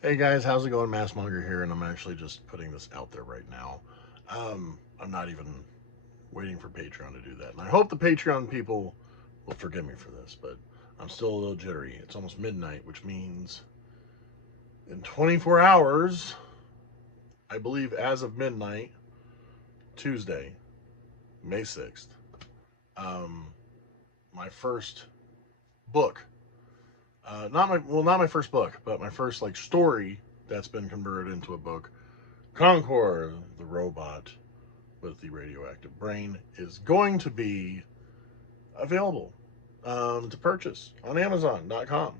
Hey guys, how's it going? Massmonger here, and I'm actually just putting this out there right now. I'm not even waiting for Patreon to do that, and I hope the Patreon people will forgive me for this, but I'm still a little jittery. It's almost midnight, which means in 24 hours, I believe as of midnight, Tuesday, May 6th, um, my first book, not my first book, but my first like story that's been converted into a book, Concord, the robot with the radioactive brain, is going to be available to purchase on Amazon.com.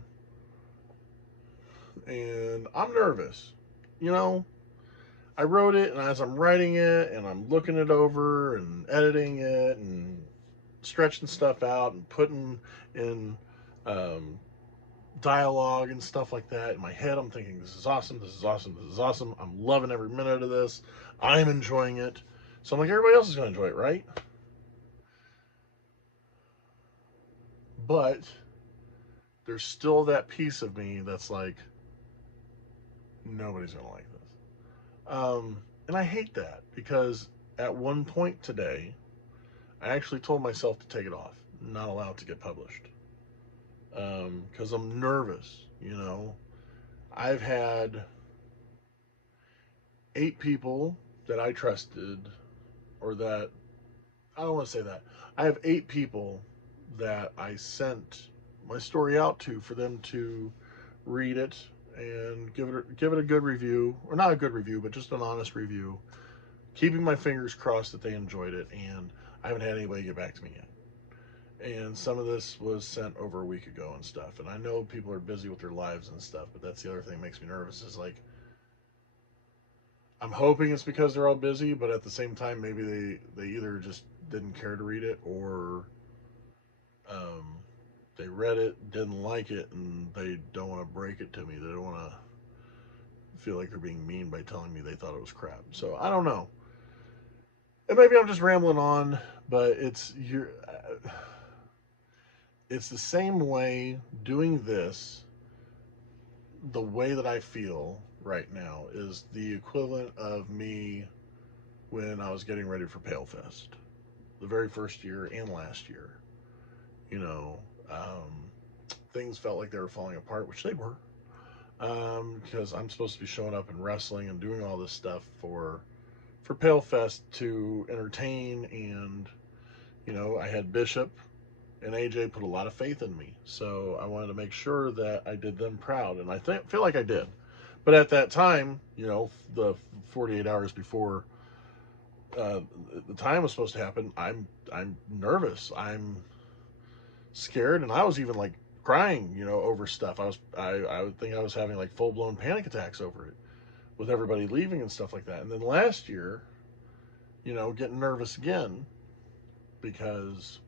And I'm nervous. You know, I wrote it, and as I'm writing it, and I'm looking it over and editing it and stretching stuff out and putting in um, dialogue and stuff like that in my head, I'm thinking, this is awesome, this is awesome, this is awesome. I'm loving every minute of this. I'm enjoying it. So I'm like, everybody else is going to enjoy it, right? But there's still that piece of me that's like, nobody's gonna like this. And I hate that because at one point today, I actually told myself to take it off, not allow it to get published, because I'm nervous. I've had 8 people that I trusted, or that I don't want to say that. I have 8 people that I sent my story out to for them to read it and give it a good review, or not a good review, but just an honest review. Keeping my fingers crossed that they enjoyed it, and I haven't had anybody get back to me yet. And some of this was sent over a week ago and stuff. And I know people are busy with their lives and stuff, but that's the other thing that makes me nervous. Is like, I'm hoping it's because they're all busy, but at the same time, maybe they either just didn't care to read it, or um, they read it, didn't like it, and they don't want to break it to me. They don't want to feel like they're being mean by telling me they thought it was crap. So I don't know. And maybe I'm just rambling on, but it's the same way doing this. The way that I feel right now is the equivalent of me when I was getting ready for Palefest, the very first year and last year. You know, um, things felt like they were falling apart, which they were, because I'm supposed to be showing up and wrestling and doing all this stuff for Palefest to entertain. And I had Bishop and AJ put a lot of faith in me, so I wanted to make sure that I did them proud, and feel like I did. But at that time, the 48 hours before uh, the time was supposed to happen, I'm nervous. I'm scared, and I was even like crying, over stuff. I would think I was having like full blown panic attacks over it with everybody leaving and stuff like that. And then last year, getting nervous again because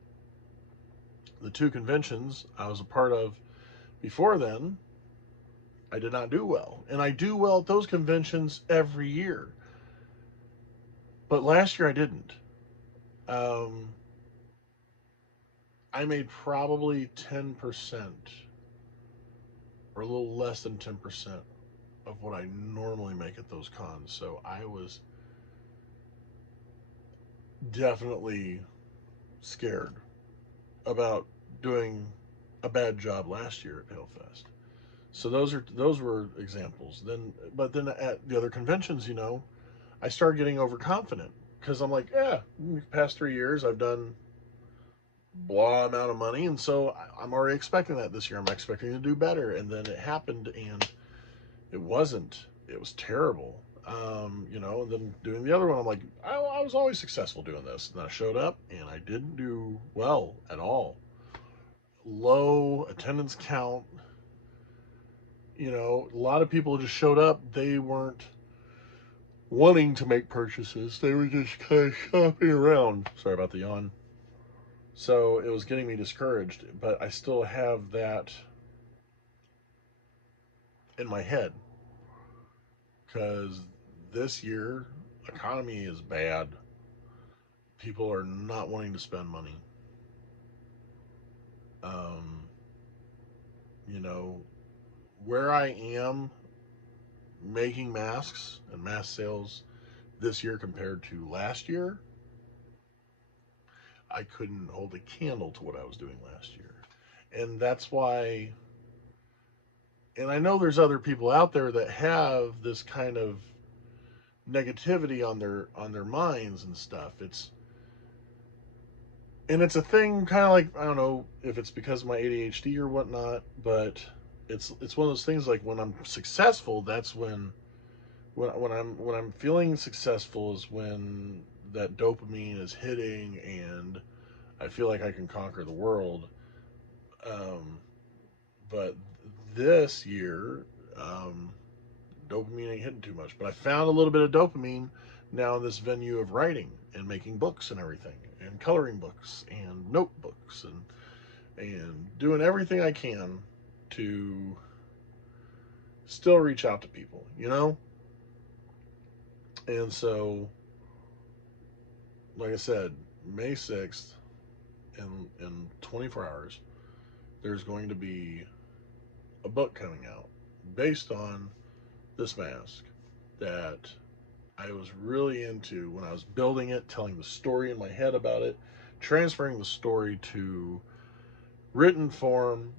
the 2 conventions I was a part of before then, I did not do well. And I do well at those conventions every year. But last year I didn't. Um, I made probably 10% or a little less than 10% of what I normally make at those cons. So I was definitely scared about doing a bad job last year at Palefest. So those were examples. But then at the other conventions, I started getting overconfident because I'm like, yeah, past 3 years I've done blah amount of money, and so I'm already expecting that this year. I'm expecting to do better, and then it happened, and it wasn't. It was terrible. And then doing the other one, I'm like, I was always successful doing this. And then I showed up, and I didn't do well at all. Low attendance count. A lot of people just showed up. They weren't wanting to make purchases. They were just kind of shopping around. Sorry about the yawn. So it was getting me discouraged, but I still have that in my head because this year economy is bad. People are not wanting to spend money. Um, you know, where I am, making masks and mask sales this year compared to last year, I couldn't hold a candle to what I was doing last year. And that's why, and I know there's other people out there that have this kind of negativity on their minds and stuff. It's a thing kind of like, I don't know if it's because of my ADHD or whatnot, but it's one of those things like when I'm successful, that's when I'm feeling successful is when that dopamine is hitting and I feel like I can conquer the world. Um, but this year, um, dopamine ain't hitting too much. But I found a little bit of dopamine now in this venue of writing and making books and everything, and coloring books and notebooks and doing everything I can to still reach out to people, you know? And so, like I said, May 6th, in 24 hours, there's going to be a book coming out based on this mask that I was really into when I was building it, telling the story in my head about it, transferring the story to written form,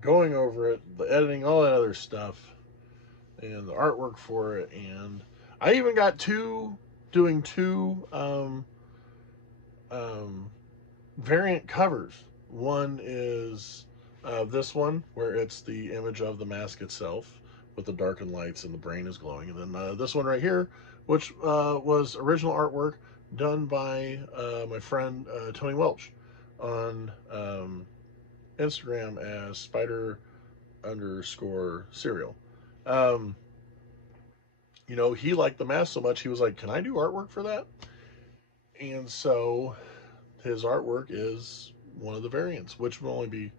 going over it, the editing, all that other stuff, and the artwork for it. And I even got doing two um, variant covers. One is this one, where it's the image of the mask itself with the darkened lights and the brain is glowing. And then this one right here, which was original artwork done by my friend Tony Welch on Instagram as Spider underscore Serial. Um, he liked the mask so much, he was like, "Can I do artwork for that?" And so his artwork is one of the variants, which will only be,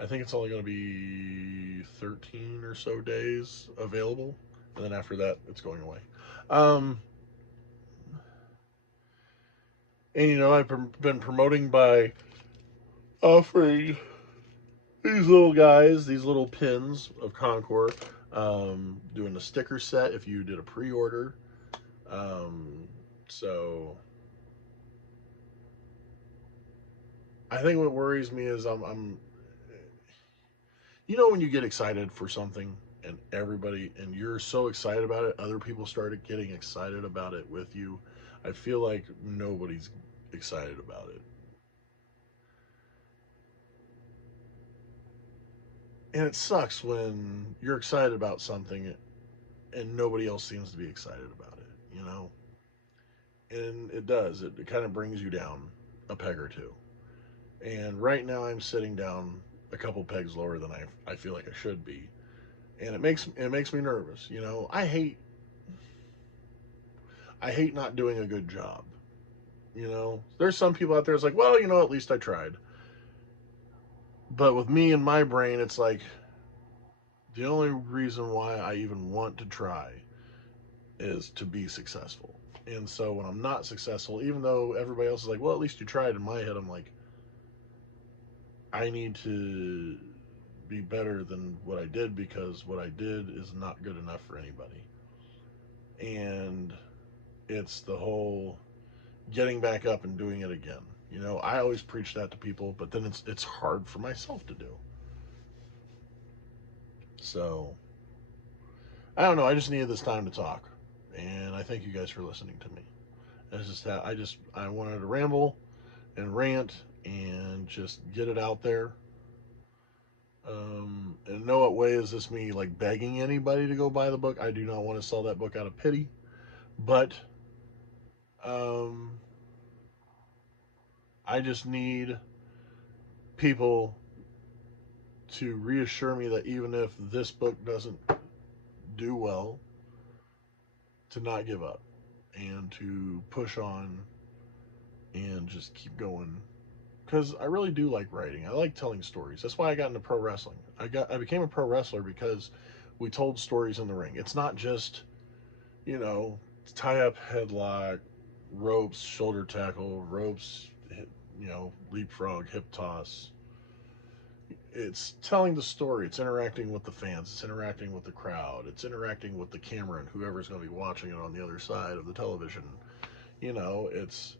I think it's only going to be 13 or so days available. And then after that, it's going away. Um, and, I've been promoting by offering these little guys, these little pins of Concord, doing a sticker set if you did a pre order. Um, so I think what worries me is when you get excited for something and you're so excited about it, other people started getting excited about it with you. I feel like nobody's excited about it. And it sucks when you're excited about something and nobody else seems to be excited about it. And it does. It kind of brings you down a peg or two. And right now I'm sitting down a couple pegs lower than I feel like I should be. And it makes me nervous. I hate not doing a good job. There's some people out there that's like, well, at least I tried. But with me and my brain, it's like the only reason why I even want to try is to be successful. And so when I'm not successful, even though everybody else is like, well, at least you tried, in my head, I'm like, I need to be better than what I did because what I did is not good enough for anybody. And it's the whole getting back up and doing it again. I always preach that to people, but then it's hard for myself to do. So I don't know. I just needed this time to talk, and I thank you guys for listening to me. I wanted to ramble and rant and just get it out there. In no way is this me like begging anybody to go buy the book. I do not want to sell that book out of pity, but um, I just need people to reassure me that even if this book doesn't do well, to not give up and to push on and just keep going. Because I really do like writing. I like telling stories. That's why I got into pro wrestling. I became a pro wrestler because we told stories in the ring. It's not just you know tie up, headlock, ropes, shoulder tackle, ropes, leapfrog, hip toss. it's telling the story. It's interacting with the fans. It's interacting with the crowd. It's interacting with the camera and whoever's going to be watching it on the other side of the television. It's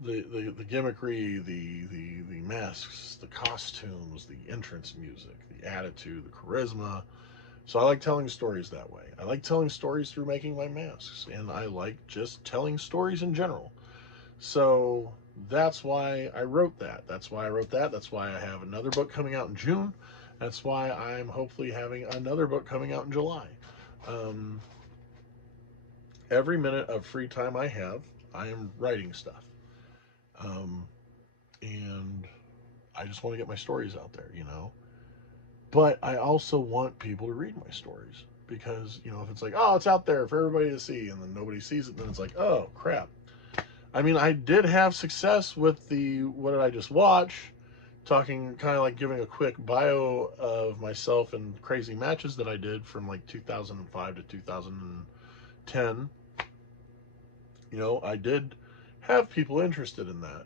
the gimmickry, the masks, the costumes, the entrance music, the attitude, the charisma. So I like telling stories that way. I like telling stories through making my masks, and I like just telling stories in general. So that's why I wrote that. That's why I wrote that. That's why I have another book coming out in June. That's why I'm hopefully having another book coming out in July. Um, every minute of free time I have, I am writing stuff. Um, and I just want to get my stories out there. But I also want people to read my stories because, if it's like, oh, it's out there for everybody to see, and then nobody sees it, then it's like, oh, crap. I mean, I did have success with the what did I just watch, talking kind of like giving a quick bio of myself and crazy matches that I did from like 2005 to 2010. I did have people interested in that.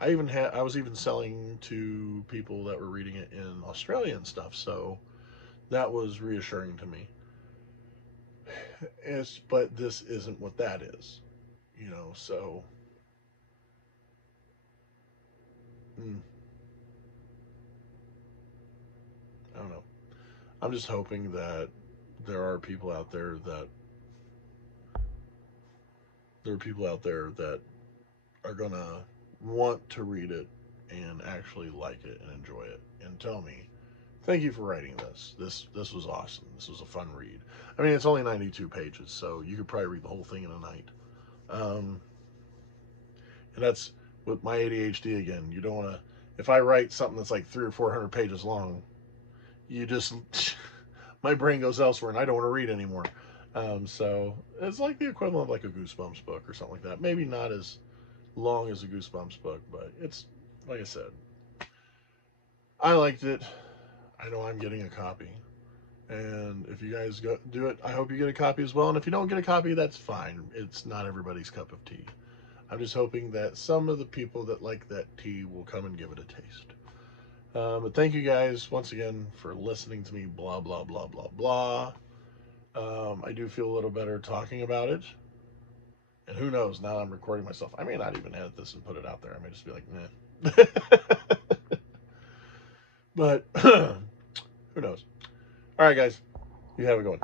I was even selling to people that were reading it in Australia and stuff, so that was reassuring to me. But this isn't what that is. Mm, I don't know. I'm just hoping that there are people out there that are gonna want to read it and actually like it and enjoy it and tell me, thank you for writing this. This was awesome. This was a fun read. I mean, it's only 92 pages, so you could probably read the whole thing in a night. Um, and that's with my ADHD again. You don't want to. If I write something that's like 300 or 400 pages long, you just my brain goes elsewhere, and I don't want to read anymore. So it's like the equivalent of like a Goosebumps book or something like that. Maybe not as long as a Goosebumps book, but it's like I said, I liked it. I know I'm getting a copy, and if you guys do it, I hope you get a copy as well. And if you don't get a copy, that's fine. It's not everybody's cup of tea. I'm just hoping that some of the people that like that tea will come and give it a taste. But thank you guys once again for listening to me. Blah blah blah blah blah. I do feel a little better talking about it. And who knows? Now I'm recording myself. I may not even edit this and put it out there. I may just be like, meh. But who knows? All right, guys. You have a good one.